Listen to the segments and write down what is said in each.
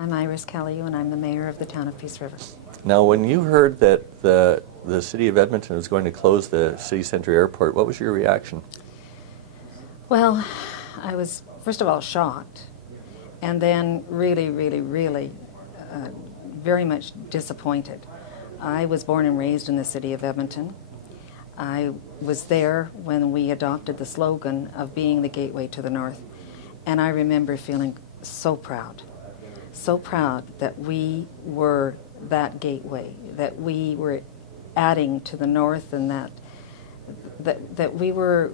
I'm Iris Callioux, and I'm the mayor of the town of Peace River. Now, when you heard that the city of Edmonton was going to close the city centre airport, what was your reaction? Well, I was, first of all, shocked, and then really, very much disappointed. I was born and raised in the city of Edmonton. I was there when we adopted the slogan of being the gateway to the north, and I remember feeling so proud that we were that gateway, that we were adding to the north, and that we were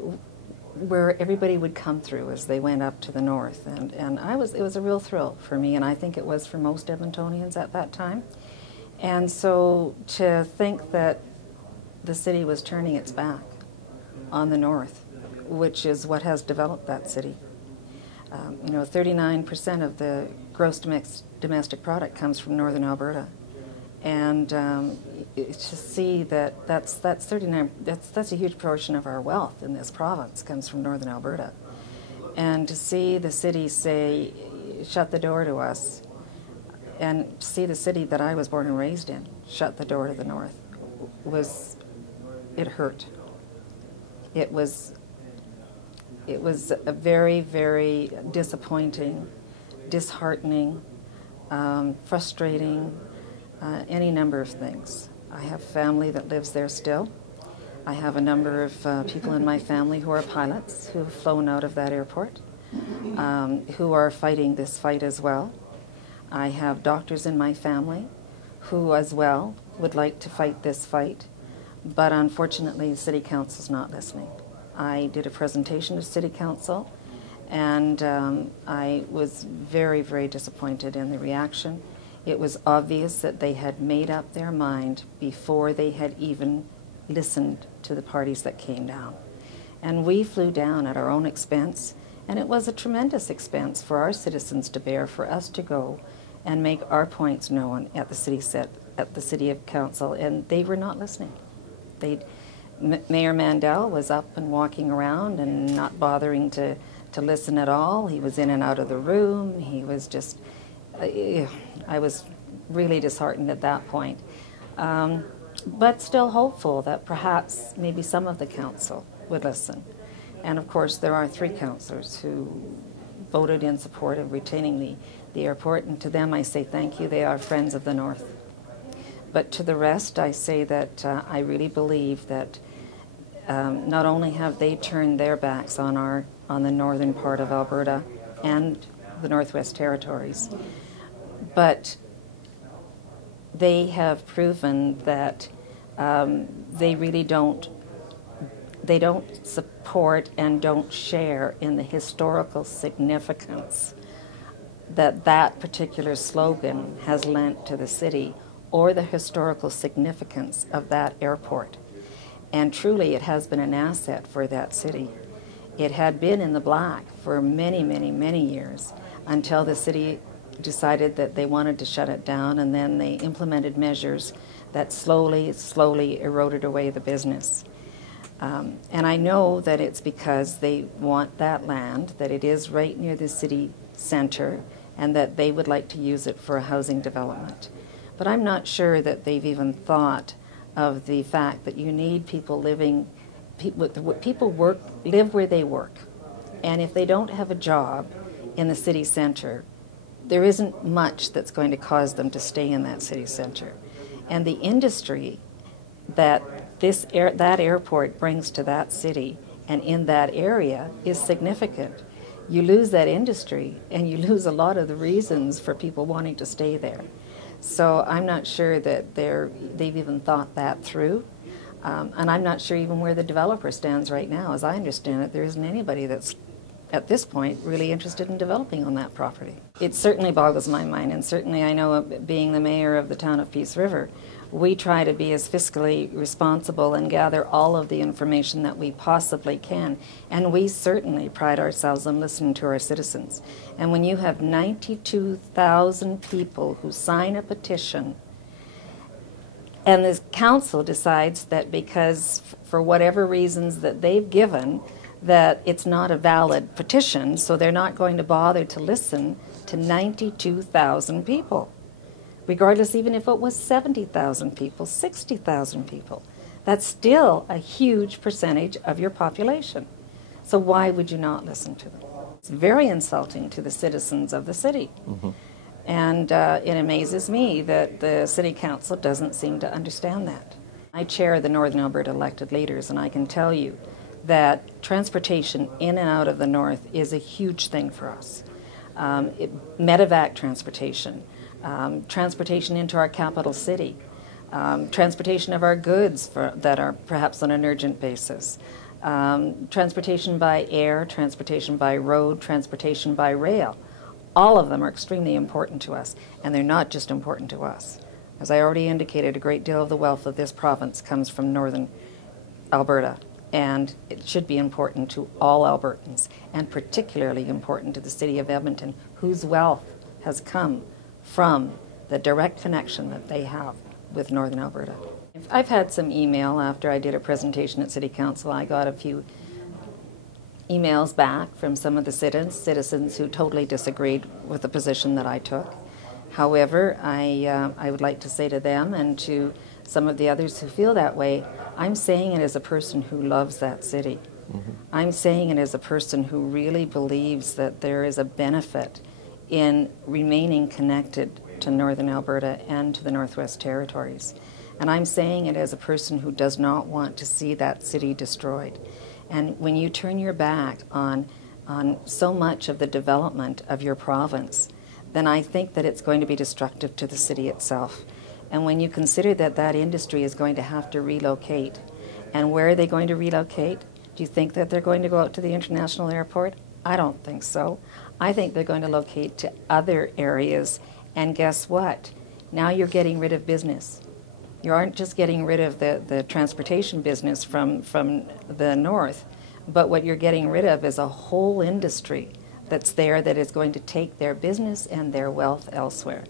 where everybody would come through as they went up to the north. And it was a real thrill for me, and I think it was for most Edmontonians at that time. And so to think that the city was turning its back on the north, which is what has developed that city. 39% of the gross domestic product comes from northern Alberta, and to see that that's 39, that's a huge portion of our wealth in this province comes from northern Alberta, and to see the city say, shut the door to us, and see the city that I was born and raised in shut the door to the north, it hurt. It was a very, very disappointing, disheartening, frustrating, any number of things. I have family that lives there still. I have a number of people in my family who are pilots who have flown out of that airport, who are fighting this fight as well. I have doctors in my family who as well would like to fight this fight, but unfortunately the City Council's not listening. I did a presentation to City Council, and I was very, very disappointed in the reaction. It was obvious that they had made up their mind before they had even listened to the parties that came down. And we flew down at our own expense, and it was a tremendous expense for our citizens to bear, for us to go and make our points known at the City Council, and they were not listening. Mayor Mandell was up and walking around and not bothering to listen at all. He was in and out of the room. He was just, I was really disheartened at that point. But still hopeful that perhaps maybe some of the council would listen. And of course there are 3 councillors who voted in support of retaining the airport, and to them I say thank you. They are friends of the north. But to the rest, I say that I really believe that not only have they turned their backs on the northern part of Alberta and the Northwest Territories, but they have proven that they really don't support and don't share in the historical significance that particular slogan has lent to the city, or the historical significance of that airport. And truly it has been an asset for that city. It had been in the black for many, many, many years until the city decided that they wanted to shut it down, and then they implemented measures that slowly eroded away the business. And I know that it's because they want that land, that it is right near the city center, and that they would like to use it for a housing development. But I'm not sure that they've even thought of the fact that you need people live where they work. And if they don't have a job in the city center, there isn't much that's going to cause them to stay in that city center. And the industry that that airport brings to that city and in that area is significant. You lose that industry, and you lose a lot of the reasons for people wanting to stay there. So I'm not sure that they've even thought that through. And I'm not sure even where the developer stands right now. As I understand it, there isn't anybody that's, at this point, really interested in developing on that property. It certainly boggles my mind, and certainly I know, being the mayor of the town of Peace River, we try to be as fiscally responsible and gather all of the information that we possibly can. And we certainly pride ourselves on listening to our citizens. And when you have 92,000 people who sign a petition, and the council decides that because, for whatever reasons that they've given, that it's not a valid petition, so they're not going to bother to listen to 92,000 people, regardless even if it was 70,000 people, 60,000 people. That's still a huge percentage of your population. So why would you not listen to them? It's very insulting to the citizens of the city. Mm-hmm. And it amazes me that the City Council doesn't seem to understand that. I chair the Northern Alberta elected leaders, and I can tell you that transportation in and out of the north is a huge thing for us. Medevac transportation, transportation into our capital city, transportation of our goods that are perhaps on an urgent basis, transportation by air, transportation by road, transportation by rail. All of them are extremely important to us, and they're not just important to us. As I already indicated, a great deal of the wealth of this province comes from northern Alberta, and it should be important to all Albertans, and particularly important to the city of Edmonton, whose wealth has come from the direct connection that they have with northern Alberta. I've had some email after I did a presentation at City Council. I got a few emails back from some of the citizens who totally disagreed with the position that I took. However, I would like to say to them and to some of the others who feel that way, I'm saying it as a person who loves that city. Mm-hmm. I'm saying it as a person who really believes that there is a benefit in remaining connected to northern Alberta and to the Northwest Territories. And I'm saying it as a person who does not want to see that city destroyed. And when you turn your back on so much of the development of your province, then I think that it's going to be destructive to the city itself. And when you consider that that industry is going to have to relocate, and where are they going to relocate? Do you think that they're going to go out to the international airport? I don't think so. I think they're going to locate to other areas, and guess what? Now you're getting rid of business. You aren't just getting rid of the transportation business from the north, but what you're getting rid of is a whole industry that's there that is going to take their business and their wealth elsewhere.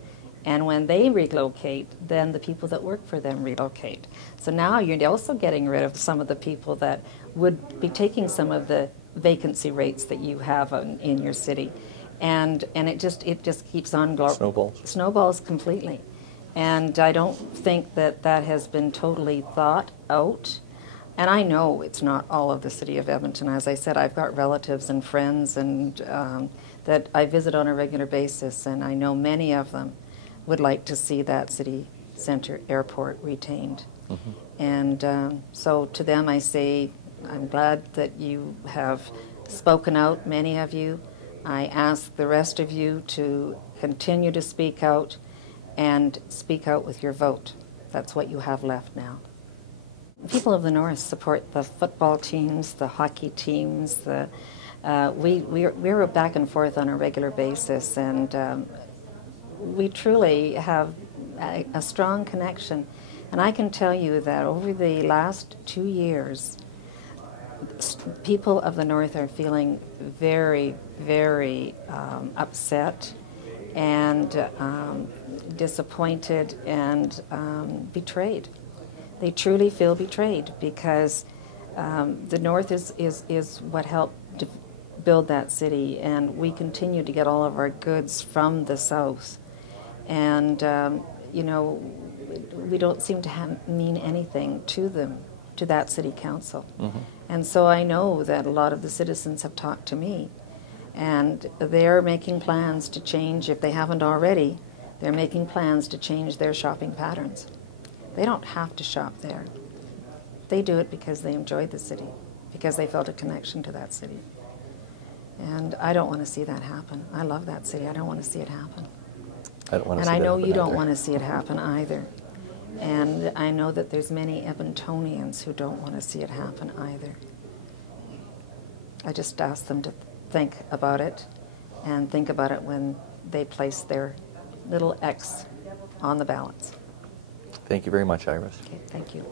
And when they relocate, then the people that work for them relocate. So now you're also getting rid of some of the people that would be taking some of the vacancy rates that you have in your city. And it just keeps on snowballs completely. And I don't think that that has been totally thought out. And I know it's not all of the city of Edmonton. As I said, I've got relatives and friends and that I visit on a regular basis, and I know many of them would like to see that city centre airport retained. Mm-hmm. And so to them I say, I'm glad that you have spoken out, many of you. I ask the rest of you to continue to speak out, and speak out with your vote. That's what you have left now. People of the North support the football teams, the hockey teams. We're back and forth on a regular basis, and we truly have a strong connection. And I can tell you that over the last 2 years, people of the North are feeling very, very upset and disappointed and betrayed. They truly feel betrayed because the North is what helped to build that city, and we continue to get all of our goods from the South. And, you know, we don't seem to mean anything to them, to that city council. Mm-hmm. And so I know that a lot of the citizens have talked to me, and they're making plans to change, if they haven't already, they're making plans to change their shopping patterns. They don't have to shop there. They do it because they enjoyed the city, because they felt a connection to that city. And I don't want to see that happen. I love that city. I don't want to see it happen. I don't want to see and I know you don't either. want to see it happen either. And I know that there's many Edmontonians who don't want to see it happen either. I just ask them to think about it, and think about it when they place their little X on the ballots. Thank you very much, Iris. Okay, thank you.